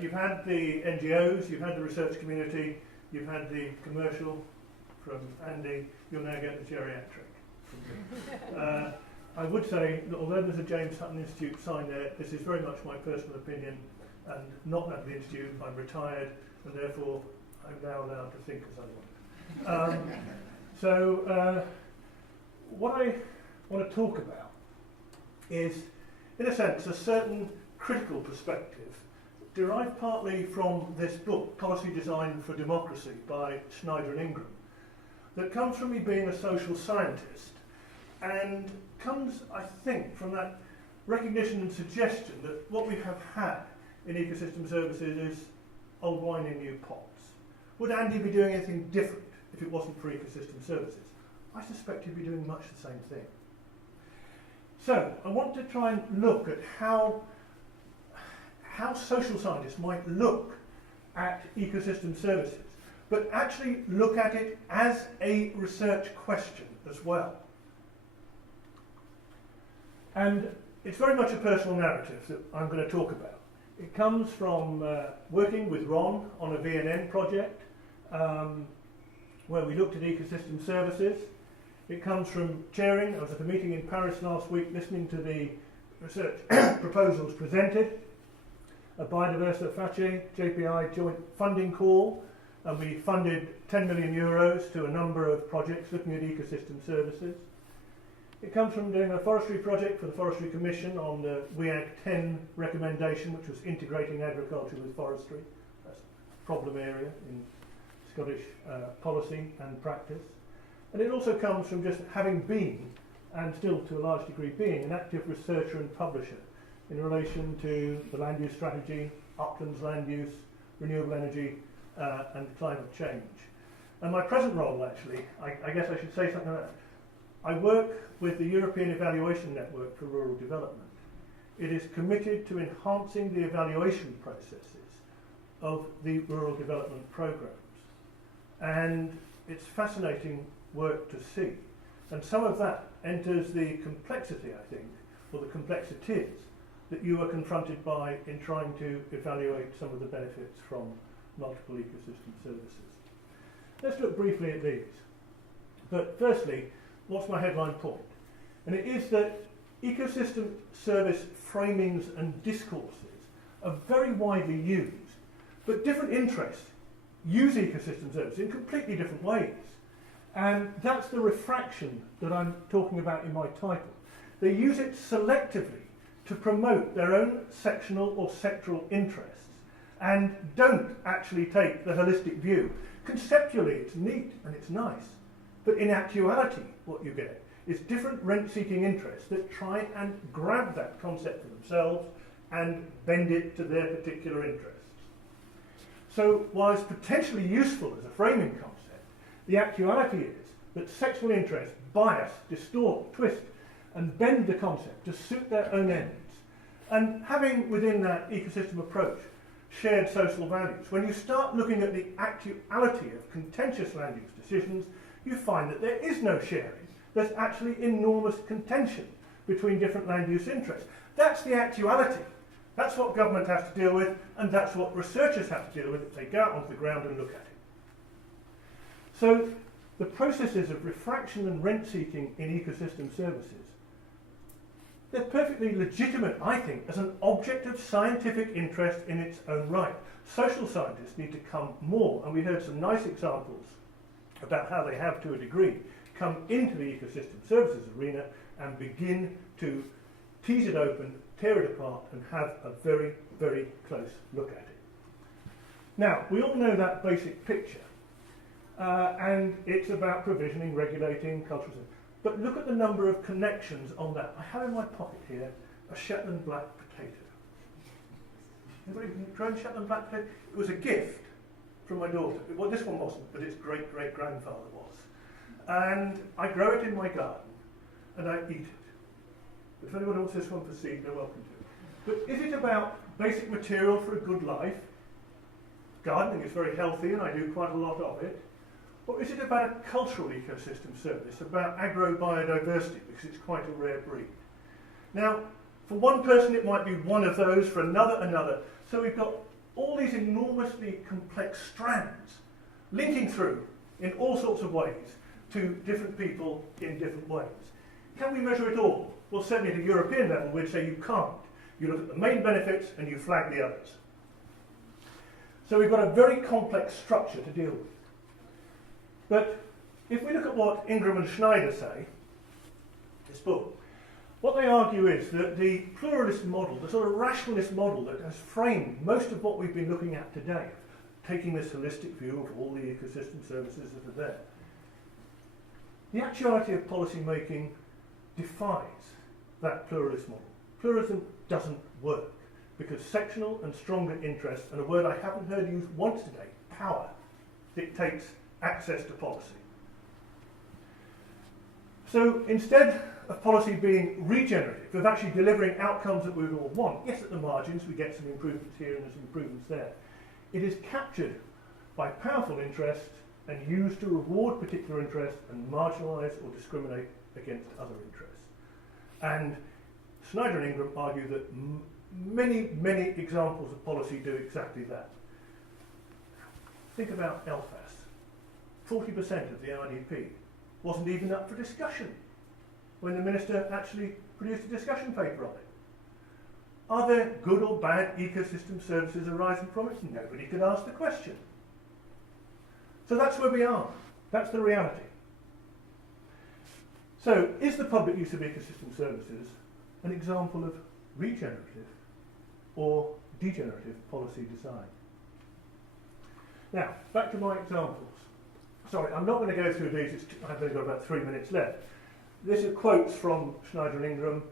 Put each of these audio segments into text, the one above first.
You've had the NGOs, you've had the research community, you've had the commercial from Andy, you'll now get the geriatric from me. I would say that although there's a James Hutton Institute sign there, this is very much my personal opinion and not that of the Institute. I'm retired and therefore I'm now allowed to think as I want. What I want to talk about is, in a sense, a certain critical perspective derived partly from this book, Policy Design for Democracy by Schneider and Ingram, that comes from me being a social scientist and comes, I think, from that recognition and suggestion that what we have had in ecosystem services is old wine in new pots. Would Andy be doing anything different if it wasn't for ecosystem services? I suspect he'd be doing much the same thing. So I want to try and look at how social scientists might look at ecosystem services, but actually look at it as a research question as well. And it's very much a personal narrative that I'm going to talk about. It comes from working with Ron on a VNN project where we looked at ecosystem services. It comes from chairing. I was at a meeting in Paris last week listening to the research proposals presented. A Biodiversity Face JPI joint funding call, and we funded 10 million euros to a number of projects looking at ecosystem services. It comes from doing a forestry project for the Forestry Commission on the WEAG 10 recommendation, which was integrating agriculture with forestry. That's a problem area in Scottish policy and practice. And it also comes from just having been, and still to a large degree being, an active researcher and publisher in relation to the land use strategy, uplands land use, renewable energy and climate change. And my present role, actually, I guess I should say something like that. I work with the European Evaluation Network for Rural Development. It is committed to enhancing the evaluation processes of the rural development programs. And it's fascinating work to see. And some of that enters the complexity, I think, or the complexities that you are confronted by in trying to evaluate some of the benefits from multiple ecosystem services. Let's look briefly at these. But firstly, what's my headline point? And it is that ecosystem service framings and discourses are very widely used, but different interests use ecosystem services in completely different ways. And that's the refraction that I'm talking about in my title. They use it selectively to promote their own sectional or sectoral interests and don't actually take the holistic view. Conceptually, it's neat and it's nice, but in actuality, what you get is different rent-seeking interests that try and grab that concept for themselves and bend it to their particular interests. So while it's potentially useful as a framing concept, the actuality is that sectional interests bias, distort, twist, and bend the concept to suit their own ends. And having within that ecosystem approach shared social values, when you start looking at the actuality of contentious land use decisions, you find that there is no sharing. There's actually enormous contention between different land use interests. That's the actuality. That's what government has to deal with, and that's what researchers have to deal with if they go out onto the ground and look at it. So the processes of refraction and rent-seeking in ecosystem services, they're perfectly legitimate, I think, as an object of scientific interest in its own right. Social scientists need to come more, and we heard some nice examples about how they have, to a degree, come into the ecosystem services arena and begin to tease it open, tear it apart, and have a very, very close look at it. Now, we all know that basic picture, and it's about provisioning, regulating, cultural. But look at the number of connections on that. I have in my pocket here a Shetland black potato. Anybody grown Shetland black potato? It was a gift from my daughter. Well, this one wasn't, but its great-great-grandfather was. And I grow it in my garden, and I eat it. If anyone wants this one for seed, they're welcome to. But is it about basic material for a good life? Gardening is very healthy, and I do quite a lot of it. Or is it about a cultural ecosystem service, about agrobiodiversity, because it's quite a rare breed? Now, for one person it might be one of those, for another, another. So we've got all these enormously complex strands linking through in all sorts of ways to different people in different ways. Can we measure it all? Well, certainly at a European level, we'd say you can't. You look at the main benefits and you flag the others. So we've got a very complex structure to deal with. But if we look at what Ingram and Schneider say, this book, what they argue is that the pluralist model, the sort of rationalist model that has framed most of what we've been looking at today, taking this holistic view of all the ecosystem services that are there, the actuality of policy making defies that pluralist model. Pluralism doesn't work because sectional and stronger interests, and a word I haven't heard used once today, power, dictates access to policy. So instead of policy being regenerative, of actually delivering outcomes that we would all want, yes, at the margins we get some improvements here and some improvements there, it is captured by powerful interests and used to reward particular interests and marginalise or discriminate against other interests. And Schneider and Ingram argue that many, many examples of policy do exactly that. Think about LFAS. 40% of the RDP wasn't even up for discussion when the minister actually produced a discussion paper on it. Are there good or bad ecosystem services arising from it? Nobody could ask the question. So that's where we are. That's the reality. So is the public use of ecosystem services an example of regenerative or degenerative policy design? Now, back to my examples. Sorry, I'm not going to go through these. I've only got about 3 minutes left. These are quotes from Schneider and Ingram,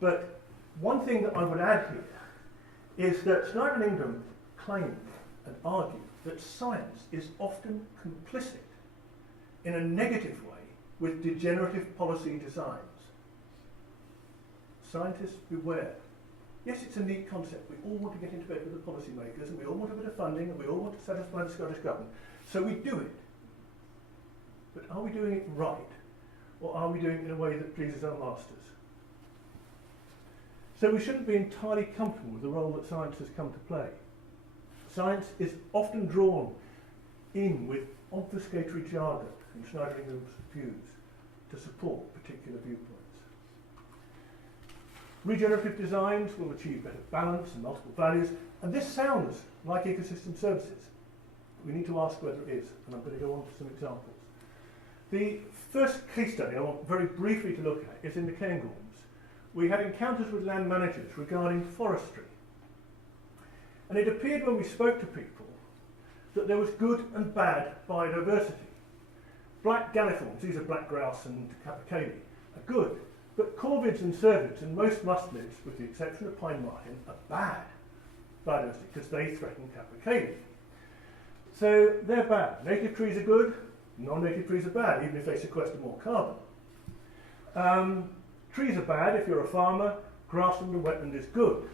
but one thing that I would add here is that Schneider and Ingram claim and argue that science is often complicit in a negative way with degenerative policy designs. Scientists, beware. Yes, it's a neat concept. We all want to get into bed with the policymakers, and we all want a bit of funding, and we all want to satisfy the Scottish Government. So we do it. But are we doing it right? Or are we doing it in a way that pleases our masters? So we shouldn't be entirely comfortable with the role that science has come to play. Science is often drawn in with obfuscatory jargon in Schneider and Ingram's views to support particular viewpoints. Regenerative designs will achieve better balance and multiple values, and this sounds like ecosystem services. We need to ask whether it is, and I'm going to go on to some examples. The first case study I want very briefly to look at is in the Cairngorms. We had encounters with land managers regarding forestry. And it appeared when we spoke to people that there was good and bad biodiversity. Black galliforms, these are black grouse and capercaillie, are good, but corvids and cervids and most mustelids, with the exception of pine marten, are bad biodiversity because they threaten capercaillie. So they're bad. Native trees are good, non-native trees are bad, even if they sequester more carbon. Trees are bad if you're a farmer, grassland and wetland is good.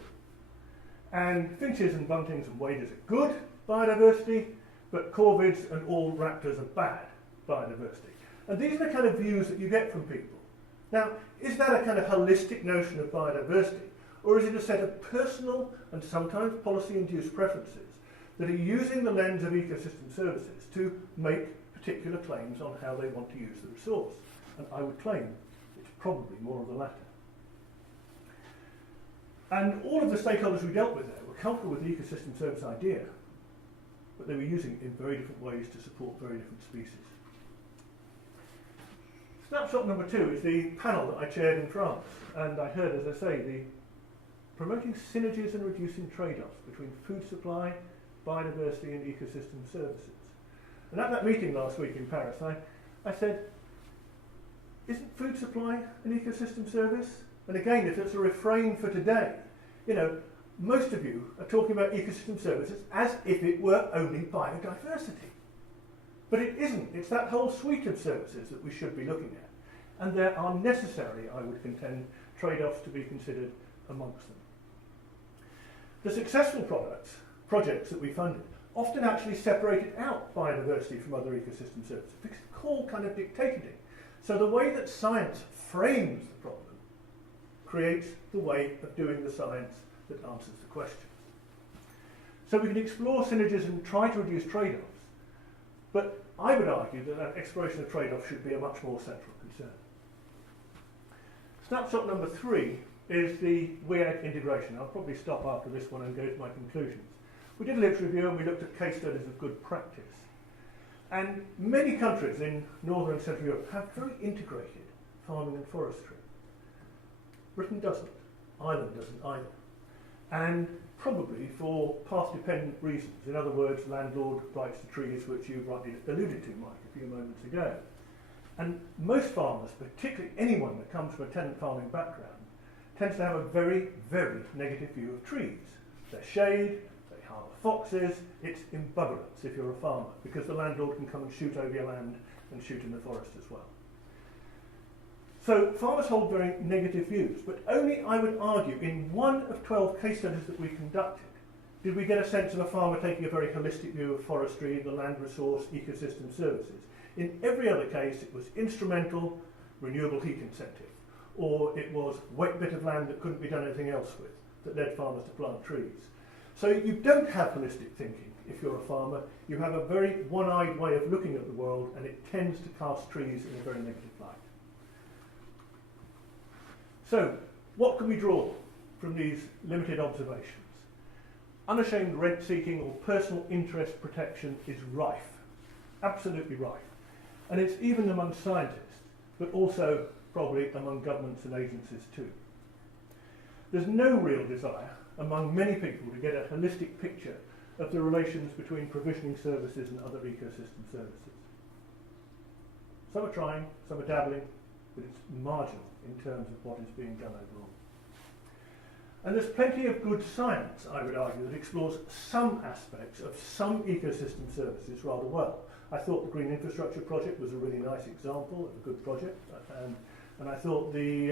And finches and buntings and waders are good biodiversity, but corvids and all raptors are bad biodiversity. And these are the kind of views that you get from people. Now, is that a kind of holistic notion of biodiversity, or is it a set of personal and sometimes policy-induced preferences that are using the lens of ecosystem services to make particular claims on how they want to use the resource? And I would claim it's probably more of the latter. And all of the stakeholders we dealt with there were comfortable with the ecosystem service idea, but they were using it in very different ways to support very different species. Snapshot number 2 is the panel that I chaired in France, and I heard, as I say, the promoting synergies and reducing trade-offs between food supply, biodiversity and ecosystem services. And at that meeting last week in Paris, I said, isn't food supply an ecosystem service? And again, if it's a refrain for today, you know, most of you are talking about ecosystem services as if it were only biodiversity. But it isn't. It's that whole suite of services that we should be looking at. And there are necessary, I would contend, trade-offs to be considered amongst them. The successful projects that we funded, often actually separated out biodiversity from other ecosystem services because the call kind of dictated it. So the way that science frames the problem creates the way of doing the science that answers the question. So we can explore synergies and try to reduce trade-offs, but I would argue that that exploration of trade-offs should be a much more central concern. Snapshot number 3 is the WEAG integration. I'll probably stop after this one and go to my conclusions. We did a literature review and we looked at case studies of good practice. And many countries in Northern and Central Europe have very integrated farming and forestry. Britain doesn't. Ireland doesn't either. And probably for path-dependent reasons. In other words, landlord rights to trees, which you rightly alluded to, Mike, a few moments ago. And most farmers, particularly anyone that comes from a tenant farming background, tends to have a very, very negative view of trees. They're shade, they harbour foxes, it's imbuggerance if you're a farmer, because the landlord can come and shoot over your land and shoot in the forest as well. So farmers hold very negative views, but only, I would argue, in 1 of 12 case studies that we conducted, did we get a sense of a farmer taking a very holistic view of forestry, the land resource, ecosystem services. In every other case, it was instrumental, renewable heat incentive, or it was wet bit of land that couldn't be done anything else with, that led farmers to plant trees. So you don't have holistic thinking if you're a farmer. You have a very one-eyed way of looking at the world, and it tends to cast trees in a very negative light. So, what can we draw from these limited observations? Unashamed rent-seeking or personal interest protection is rife, absolutely rife. And it's even among scientists, but also probably among governments and agencies too. There's no real desire among many people to get a holistic picture of the relations between provisioning services and other ecosystem services. Some are trying, some are dabbling, but it's marginal in terms of what is being done overall. And there's plenty of good science, I would argue, that explores some aspects of some ecosystem services rather well. I thought the Green Infrastructure Project was a really nice example of a good project, and I thought the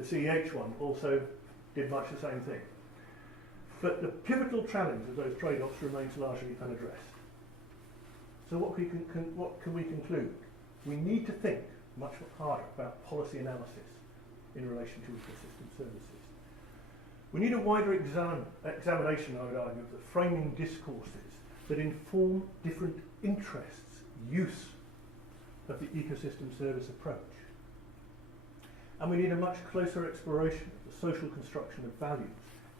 CEH one also did much the same thing. But the pivotal challenge of those trade-offs remains largely unaddressed. So what can we conclude? We need to think much harder about policy analysis in relation to ecosystem services. We need a wider examination, I would argue, of the framing discourses that inform different interests' use of the ecosystem service approach. And we need a much closer exploration of the social construction of values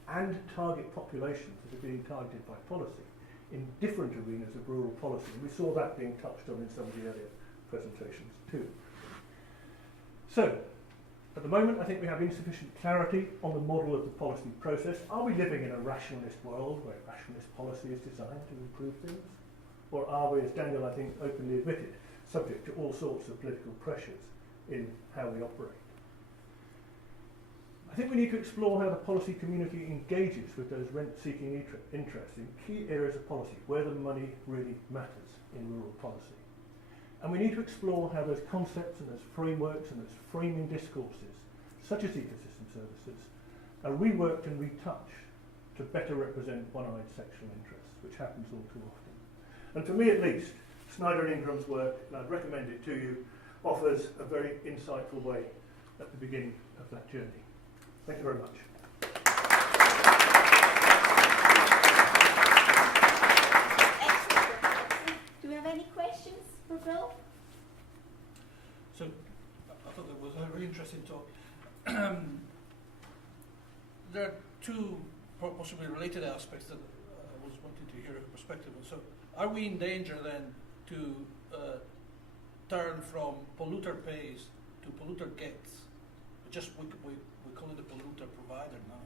and target populations that are being targeted by policy in different arenas of rural policy. And we saw that being touched on in some of the earlier presentations too. So, at the moment, I think we have insufficient clarity on the model of the policy process. Are we living in a rationalist world where rationalist policy is designed to improve things? Or are we, as Daniel, I think, openly admitted, subject to all sorts of political pressures in how we operate? I think we need to explore how the policy community engages with those rent-seeking interests in key areas of policy, where the money really matters in rural policy. And we need to explore how those concepts and those frameworks and those framing discourses, such as ecosystem services, are reworked and retouched to better represent one-eyed sectional interests, which happens all too often. And for me at least, Snyder and Ingram's work, and I'd recommend it to you, offers a very insightful way at the beginning of that journey. Thank you very much. Do we have any questions for Bill? So, I thought that was a really interesting talk. There are two possibly related aspects that I was wanting to hear your perspective on. So, are we in danger then to turn from polluter pays to polluter gets? We call it the polluter provider now.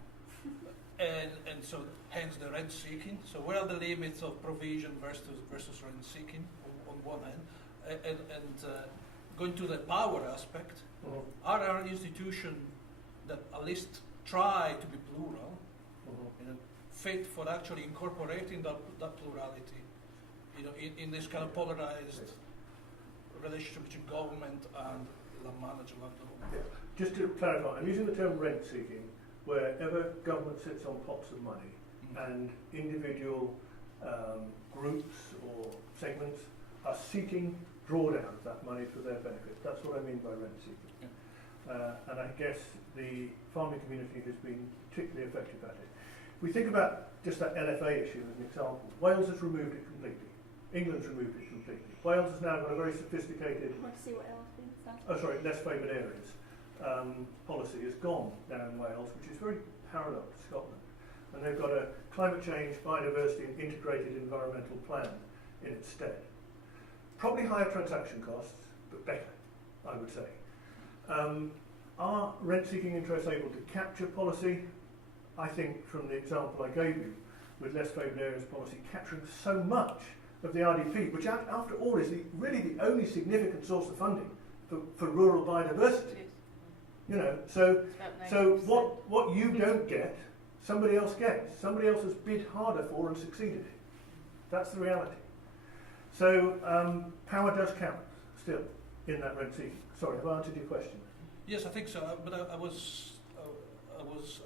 And so hence the rent seeking. So where are the limits of provision versus rent seeking on one hand? And going to the power aspect, are our institutions that at least try to be plural, fit for actually incorporating that plurality, in this kind of polarized relationship between government and land management, landowner? Yeah. Just to clarify, I'm using the term rent seeking wherever government sits on pots of money and individual groups or segments are seeking drawdown of that money for their benefit. That's what I mean by rent seeking. Yeah. And I guess the farming community has been particularly effective at it. we think about just that LFA issue as an example. Wales has removed it completely. England's removed it completely. Wales has now got a very sophisticated, I want to see what else means that. oh sorry, less favoured areas policy has gone down Wales, which is very parallel to Scotland. And they've got a climate change, biodiversity and integrated environmental plan in its stead. Probably higher transaction costs, but better, I would say. Are rent-seeking interests able to capture policy? I think from the example I gave you, with less favoured areas policy capturing so much of the RDP, which after all is really the only significant source of funding for rural biodiversity. You know, so what you don't get, somebody else gets. Somebody else has bid harder for and succeeded. That's the reality. So power does count still in that rent seeking. Sorry, have I answered your question? Yes, I think so. But I was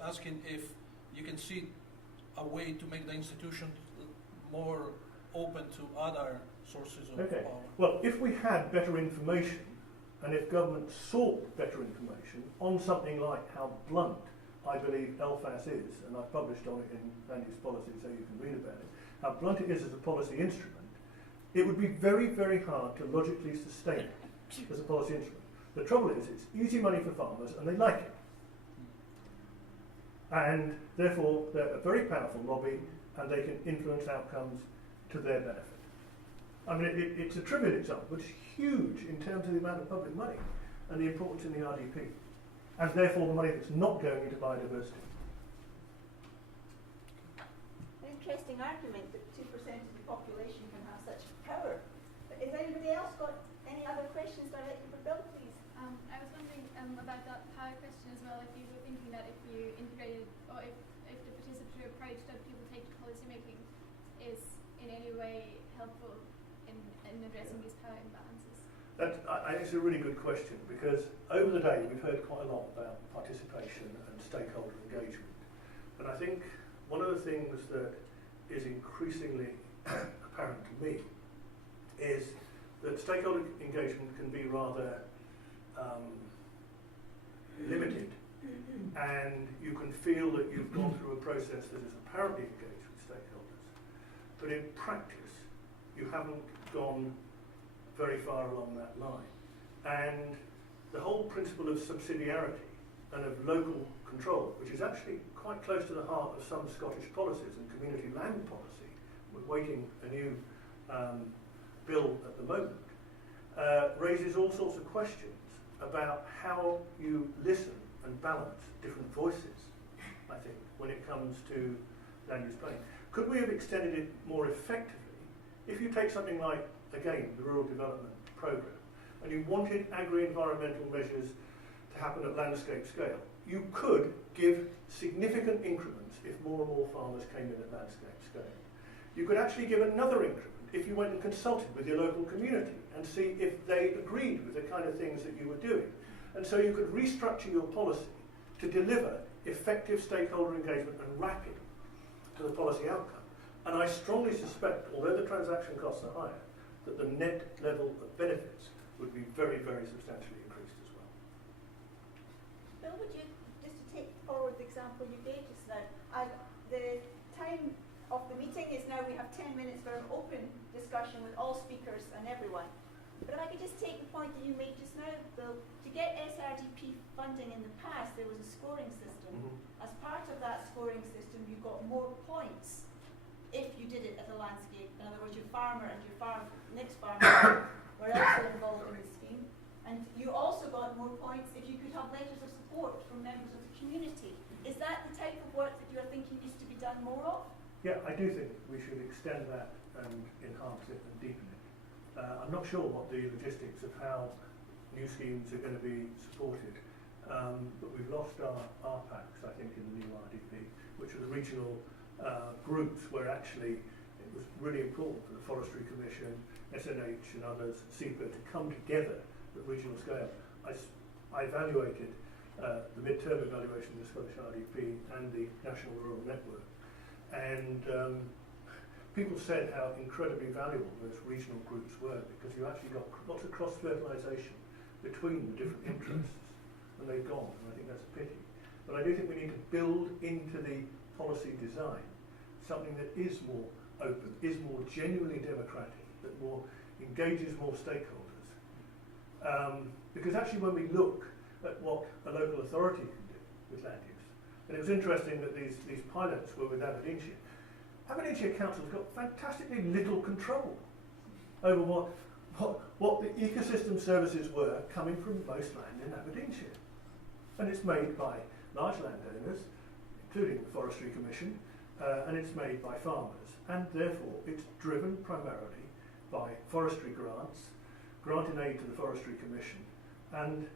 asking if you can see a way to make the institution more open to other sources of power. Well, if we had better information, and if government sought better information on something like how blunt I believe LFAS is, and I've published on it in Land Use Policy so you can read about it, how blunt it is as a policy instrument, it would be very, very hard to logically sustain it as a policy instrument. The trouble is, it's easy money for farmers and they like it. And therefore, they're a very powerful lobby and they can influence outcomes to their benefit. I mean, it's a trivial example, but it's huge in terms of the amount of public money and the importance in the RDP, and therefore the money that's not going into biodiversity. An interesting argument that 2% of the population can have such power. But has anybody else got any other questions directly for Bill, please? I was wondering about that power question as well, if you were thinking that if you integrated, or if the participatory approach that people take to policy making is in any way helpful in addressing these power imbalances. It's a really good question, because over the day we've heard quite a lot about participation and stakeholder engagement. And I think one of the things that is increasingly apparent to me is that stakeholder engagement can be rather limited, and you can feel that you've gone through a process that is apparently engaged with stakeholders, but in practice you haven't gone very far along that line. And the whole principle of subsidiarity and of local control, which is actually quite close to the heart of some Scottish policies and community land policy, we're waiting a new bill at the moment, raises all sorts of questions about how you listen and balance different voices, I think, when it comes to land use planning. Could we have extended it more effectively if you take something like, again, the Rural Development Programme, and you wanted agri-environmental measures to happen at landscape scale? You could give significant increments if more and more farmers came in at landscape scale. You could actually give another increment if you went and consulted with your local community and see if they agreed with the kind of things that you were doing. And so you could restructure your policy to deliver effective stakeholder engagement and rapid to the policy outcome. And I strongly suspect, although the transaction costs are higher, that the net level of benefits would be very, very substantially increased as well. Bill, would you, just to take forward the example you gave just now, the time of the meeting is now we have 10 minutes for an open discussion with all speakers and everyone. But if I could just take the point that you made just now, Bill, to get SRDP funding in the past, there was a scoring system. Mm-hmm. As part of that scoring system, you got more points if you did it at a landscape. In other words, your farmer and your next farmer were also involved in the scheme. And you also got more points if you could have letters of support from members of the community. Is that the type of work that you are thinking needs to be done more of? Yeah, I do think we should extend that and enhance it and deepen it. I'm not sure what the logistics of how new schemes are going to be supported, but we've lost our RPACs, I think, in the new RDP, which are the regional groups where actually it was really important for the Forestry Commission, SNH and others, CEPA, to come together at regional scale. I evaluated the mid-term evaluation of the Scottish RDP and the National Rural Network, and people said how incredibly valuable those regional groups were, because you actually got lots of cross-fertilisation between the different interests, and they've gone, and I think that's a pity. But I do think we need to build into the policy design something that is more open, is more genuinely democratic, that more engages more stakeholders. Because actually when we look at what a local authority can do with land use, and it was interesting that these pilots were with Aberdeenshire. Aberdeenshire Council's got fantastically little control over what the ecosystem services were coming from most land in Aberdeenshire. And it's made by large landowners, including the Forestry Commission, and it's made by farmers. And therefore it's driven primarily by forestry grants, granting aid to the Forestry Commission, and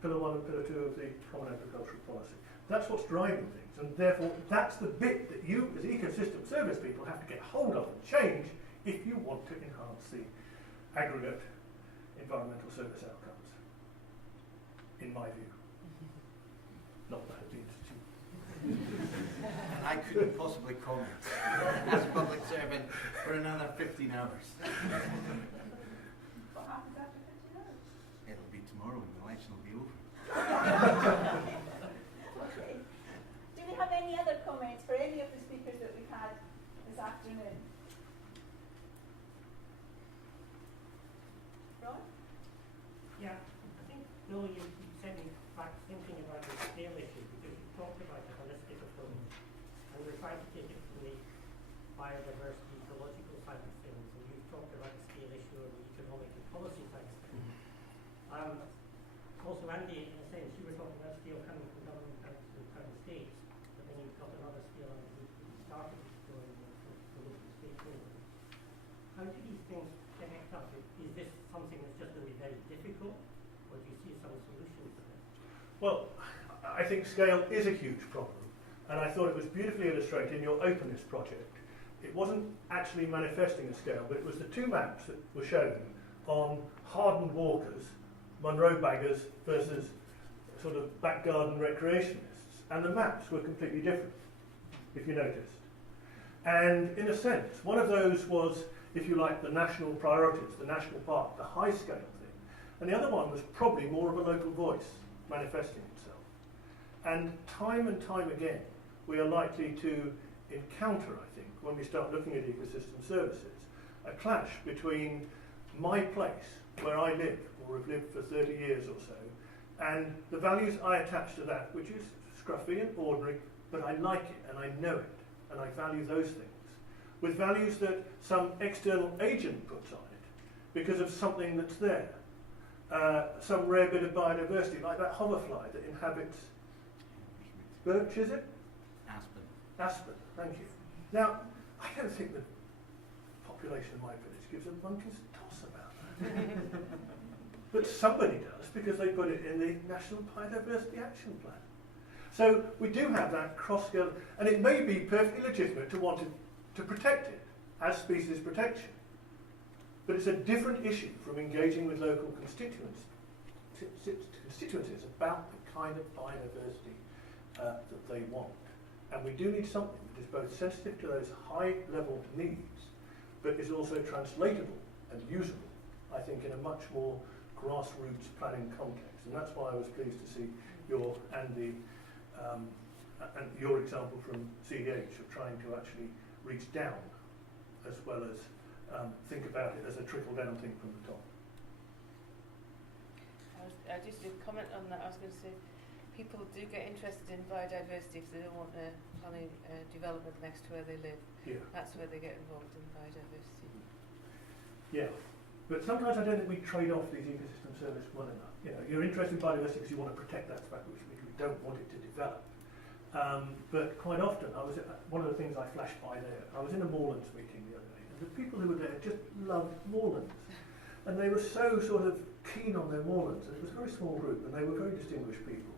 Pillar 1 and Pillar 2 of the Common Agricultural Policy. That's what's driving things, and therefore that's the bit that you as ecosystem service people have to get hold of and change if you want to enhance the aggregate environmental service outcomes, in my view. Not that it needs to. And I couldn't possibly comment as a public servant for another 15 hours. What happens after 15 hours? It'll be tomorrow and the election will be over. Okay. Do we have any other comments for any of the speakers that we've had this afternoon? Ron? Yeah, I think, no, you sent me back thinking about the scale issue because you talked about the holistic approach and we're trying to take it from the biodiversity, ecological side of things, and you've talked about the scale issue and the economic and policy side of things. Also, Andy, in a sense, you were talking about scale coming from government and states, but then you've got another scale and you started going from local stakeholders. How do these things connect up? Is this something that's just going to be very difficult, or do you see some solutions to this? Well, I think scale is a huge problem, and I thought it was beautifully illustrated in your openness project. It wasn't actually manifesting a scale, but it was the two maps that were shown on hardened walkers, Monroe baggers versus sort of back garden recreationists, and the maps were completely different, if you noticed. And in a sense, one of those was, if you like, the national priorities, the national park, the high scale thing, and the other one was probably more of a local voice manifesting itself. And time again, we are likely to encounter, I think, when we start looking at ecosystem services, a clash between my place, where I live, or have lived for 30 years or so, and the values I attach to that, which is scruffy and ordinary, but I like it and I know it, and I value those things, with values that some external agent puts on it because of something that's there. Some rare bit of biodiversity, like that hoverfly that inhabits birch, is it? Aspen. Aspen, thank you. Now, I don't think the population of my village gives a monkey's toss about that. But somebody does, because they put it in the National Biodiversity Action Plan. So we do have that cross-scale, and it may be perfectly legitimate to want to protect it as species protection. But it's a different issue from engaging with local constituencies about the kind of biodiversity that they want. And we do need something that is both sensitive to those high-level needs, but is also translatable and usable, I think, in a much more grassroots planning context. And that's why I was pleased to see your example from CEH of trying to actually reach down as well as think about it as a trickle-down thing from the top. I just did comment on that. I was going to say, people do get interested in biodiversity because they don't want a planning development next to where they live. Yeah. That's where they get involved in biodiversity. Yeah, but sometimes I don't think we trade off these ecosystem services well enough. You know, you're interested in biodiversity because you want to protect that space, which means we don't want it to develop. But quite often, one of the things I flashed by there, I was in a moorlands meeting the other day, and the people who were there just loved moorlands. And they were so sort of keen on their moorlands, and it was a very small group, and they were very distinguished people.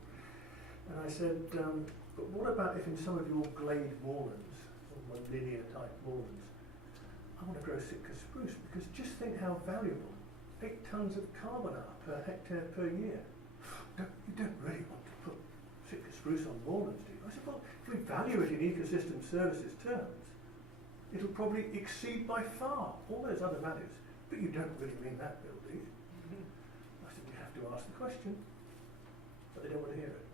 And I said, but what about if in some of your glade moorlands, or linear type moorlands, I want to grow Sitka spruce, because just think how valuable 8 tons of carbon are per hectare per year. You don't really want to put Sitka spruce on moorlands, do you? I said, well, if we value it in ecosystem services terms, it'll probably exceed by far all those other values. But you don't really mean that, Bill, do you? I said, we have to ask the question, but they don't want to hear it.